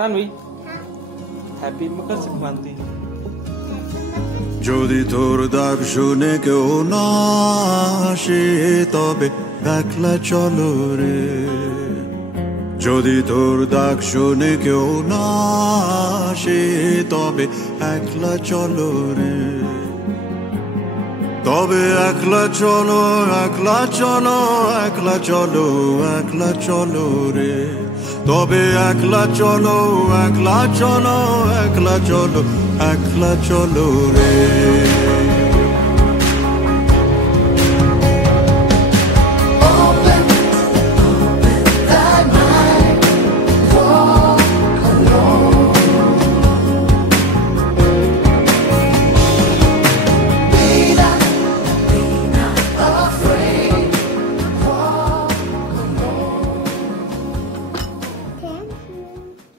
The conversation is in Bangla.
Tanvi, happy Makar Sankranti. যদি তোর ডাক শুনে কেউ না আসে তবে একলা চলো রে, যদি তোর ডাক শুনে কেউ না আসে তবে একলা চলো রে, তবে একলা চলো, একলা চলো, একলা চলো, একলা চলো রে, তবে একলা চলো, একলা চলো, একলা চলো, একলা চলো রে।